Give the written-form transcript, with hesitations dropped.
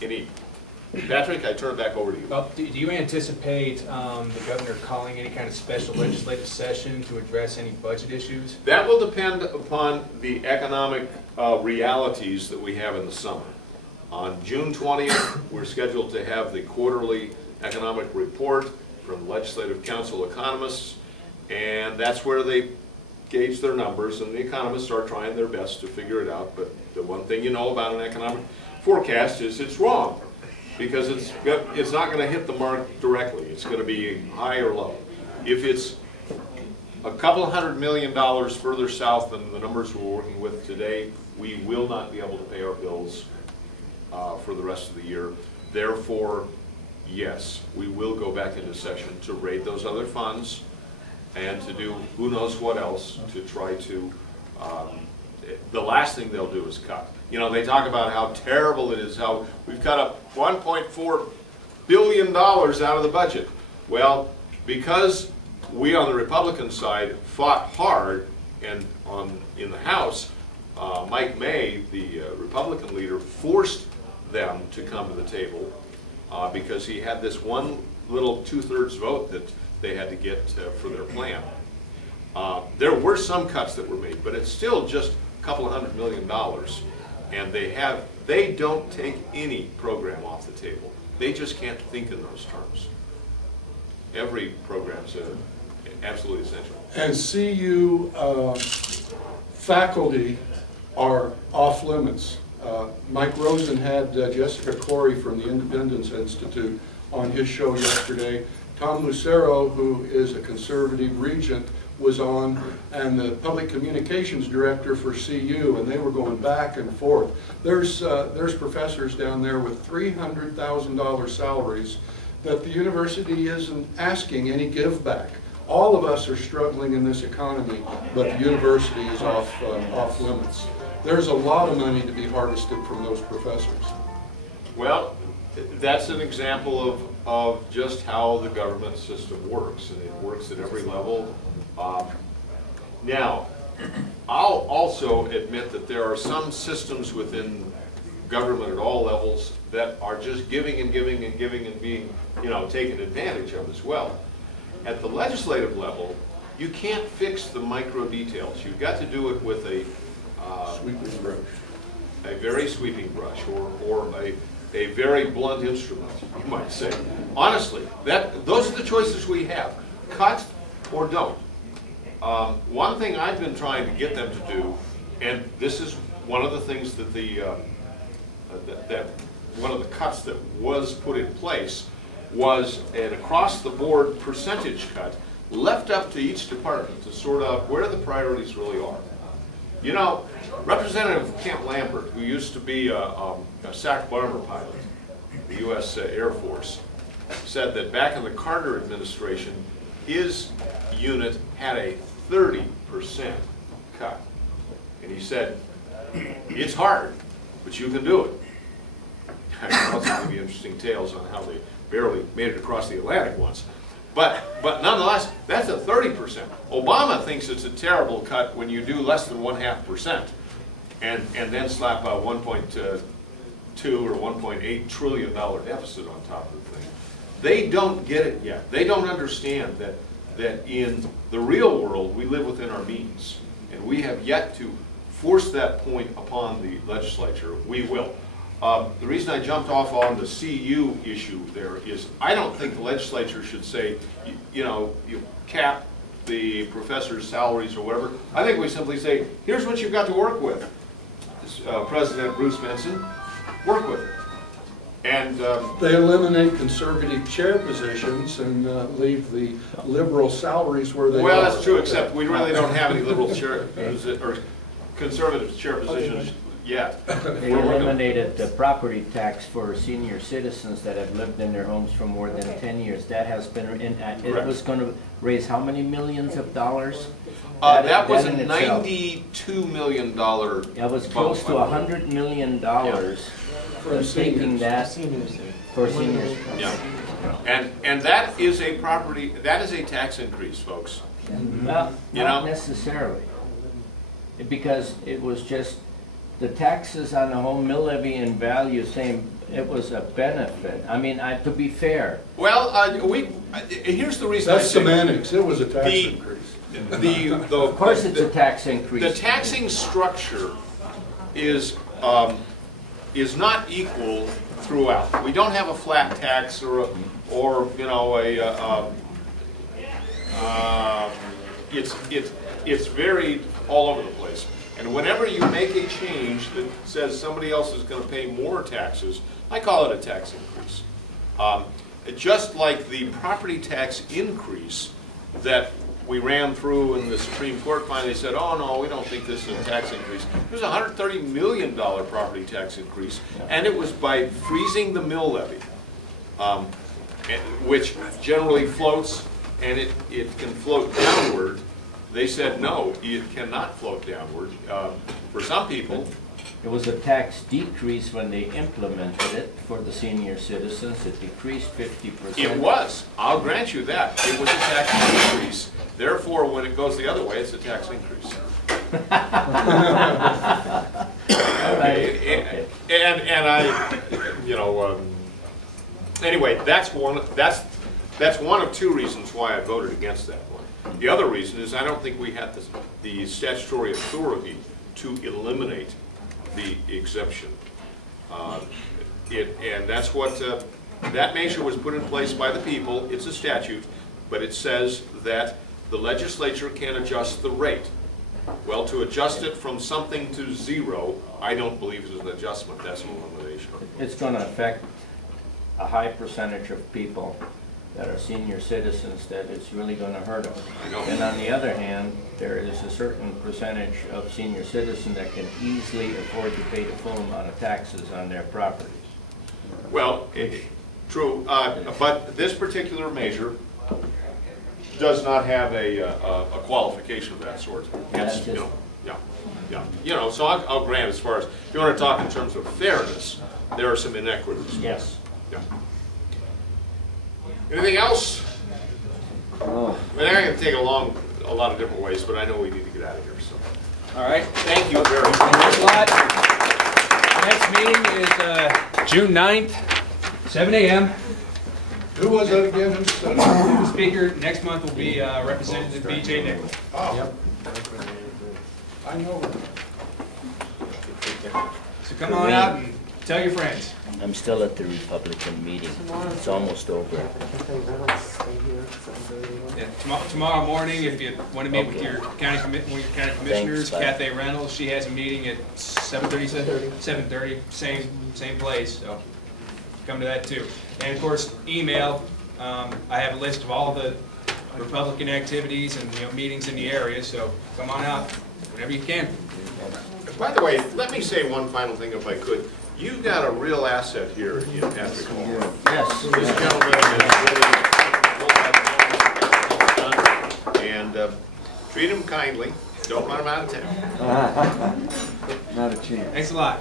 Patrick, I turn it back over to you. Well, do you anticipate the governor calling any kind of special legislative session to address any budget issues? That will depend upon the economic realities that we have in the summer. On June 20th, we're scheduled to have the quarterly economic report from Legislative Council economists, and that's where they gauge their numbers, and the economists are trying their best to figure it out. But the one thing you know about an economic forecast is it's wrong, because it's not going to hit the mark directly. It's going to be high or low. If it's a couple $100 million further south than the numbers we're working with today, we will not be able to pay our bills for the rest of the year. Therefore, yes, we will go back into session to raid those other funds and to do who knows what else to try to, the last thing they'll do is cut. You know, they talk about how terrible it is, how we've cut up $1.4 billion out of the budget. Well, because we on the Republican side fought hard, and in the House, Mike May, the Republican leader, forced them to come to the table because he had this one little 2/3 vote that they had to get for their plan. There were some cuts that were made, but it's still just a couple of $100 million, and they don't take any program off the table. They just can't think in those terms. Every program's absolutely essential. And CU faculty are off limits. Mike Rosen had Jessica Corey from the Independence Institute on his show yesterday. Tom Lucero, who is a conservative regent, was on, and the public communications director for CU, and they were going back and forth. There's professors down there with $300,000 salaries that the university isn't asking any give back. All of us are struggling in this economy, but the university is off limits. There's a lot of money to be harvested from those professors. Well, that's an example of just how the government system works, and it works at every level. Now, I'll also admit that there are some systems within government at all levels that are just giving and giving and giving and being, taken advantage of as well. At the legislative level, you can't fix the micro details. You've got to do it with a Sweeping brush. A very sweeping brush, or a very blunt instrument, you might say. Honestly, those are the choices we have: cut or don't. One thing I've been trying to get them to do, and this is one of the things that one of the cuts that was put in place, was an across-the-board percentage cut left up to each department to sort out where the priorities really are. You know, Representative Kent Lambert, who used to be a SAC bomber pilot, the U.S. Air Force, said that back in the Carter administration, his unit had a 30% cut. And he said, it's hard, but you can do it. I can also give you interesting tales on how they barely made it across the Atlantic once. But nonetheless, that's a 30%. Obama thinks it's a terrible cut when you do less than 0.5%, and then slap a 1.2 or 1.8 trillion dollar deficit on top of the thing. They don't get it yet. They don't understand that in the real world we live within our means, and we have yet to force that point upon the legislature. We will. The reason I jumped off on the CU issue there is I don't think the legislature should say, you cap the professors' salaries or whatever. I think we simply say, here's what you've got to work with. President Bruce Benson, work with it. And they eliminate conservative chair positions and leave the liberal salaries where they are. Well, that's true, except we really don't have any liberal chair or conservative chair positions yet. They eliminated the property tax for senior citizens that have lived in their homes for more than 10 years. That has been, it was going to raise how many millions of dollars? That was a $92 million. That was close to $100 million for taking that for seniors. Yeah, and that is a tax increase, folks. Well, not necessarily, because it was just the taxes on the home mill levy and value saying it was a benefit. I mean, to be fair. Well, here's the reason. That's semantics. It was a tax increase. Of course it's a tax increase. The taxing structure is not equal throughout. We don't have a flat tax or you know it's varied all over the place. And whenever you make a change that says somebody else is going to pay more taxes, I call it a tax increase. Just like the property tax increase that we ran through in the Supreme Court finally said, oh no, we don't think this is a tax increase. It was a $130 million property tax increase, and it was by freezing the mill levy, which generally floats, and it can float downward. They said, no, it cannot float downward. For some people, it was a tax decrease when they implemented it for the senior citizens. It decreased 50%. It was. I'll grant you that. It was a tax decrease. Therefore, when it goes the other way, it's a tax increase. Okay. And I, you know, anyway, that's one of two reasons why I voted against that one. The other reason is I don't think we had the statutory authority to eliminate the exemption. And that's what, that measure was put in place by the people. It's a statute, but it says that the legislature can adjust the rate. Well, to adjust it from something to zero, I don't believe is an adjustment. That's an elimination. It's going to affect a high percentage of people that are senior citizens that it's really going to hurt them. And on the other hand, there is a certain percentage of senior citizens that can easily afford to pay the full amount of taxes on their properties. Well, true, but this particular measure does not have a qualification of that sort. It's, you know, yeah. You know, so I'll grant as far as, if you want to talk in terms of fairness, there are some inequities. Yes. Yeah. Anything else? I mean, I can take a lot of different ways, but I know we need to get out of here. So, All right. Thank you very much. Thanks a lot. Next meeting is June 9th, 7 a.m. Who was that again? Who said it? The speaker next month will be Representative B.J. Nichols. Oh. Yep. I know. So come on out and tell your friends. I'm still at the Republican meeting. It's almost over. Yeah, tomorrow morning, if you want to meet with your county one of your county commissioners, Thanks, Cathay Reynolds, she has a meeting at 7:30, same place. So come to that too. And of course, email. I have a list of all the Republican activities and meetings in the area. So come on out whenever you can. By the way, let me say one final thing, if I could. You've got a real asset here in Patrick Hall. Yes. This gentleman is really and treat him kindly. Don't run him out of town. Not a chance. Thanks a lot.